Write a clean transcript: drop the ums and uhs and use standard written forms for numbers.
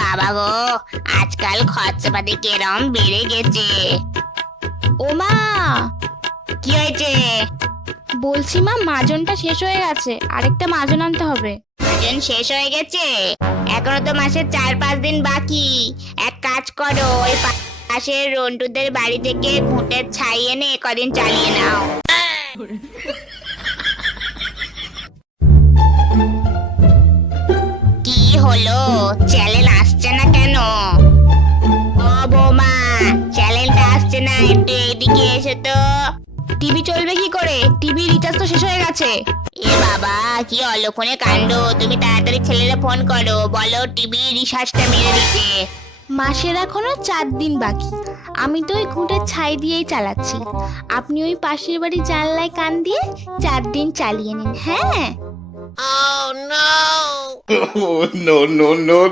বাবা গো, আজকাল খরচাপাতি কেরম বেড়ে গেছে। ও মা, কি হয়েছে? বলছি মা, মাজনটা শেষ হয়ে গেছে, আরেকটা মাজন আনতে হবে। মাজন শেষ হয়ে গেছে? এখনো তো মাসের 4-5 দিন বাকি। এক কাজ করো, ওই পাশের রন্টুদের বাড়ি থেকে ঘুঁটের ছাই এনে কদিন চালিয়ে নাও। কি হলো, চ্যানেল আসছে না কেন? ও বৌমা, চ্যানেলটা আসছে না, একটু এইদিকে এসো তো। টিভি চলবে কি করে? টিভি রিচার্জ তো শেষ হয়ে গেছে। এ বাবা, কি অলক্ষণে কাণ্ড! তুমি তাড়াতাড়ি ছেলেরা ফোন করো, বলো টিভি রিচার্জটা মেরে দিতে। মাসের এখনো 4 দিন বাকি। আমি তো ওই ঘুঁটের ছাই দিয়েই চালাচ্ছি। আপনি ওই পাশের বাড়ি জানলায় কান দিয়ে 4 দিন চালিয়ে নিন, হ্যাঁ? Oh no, no, no.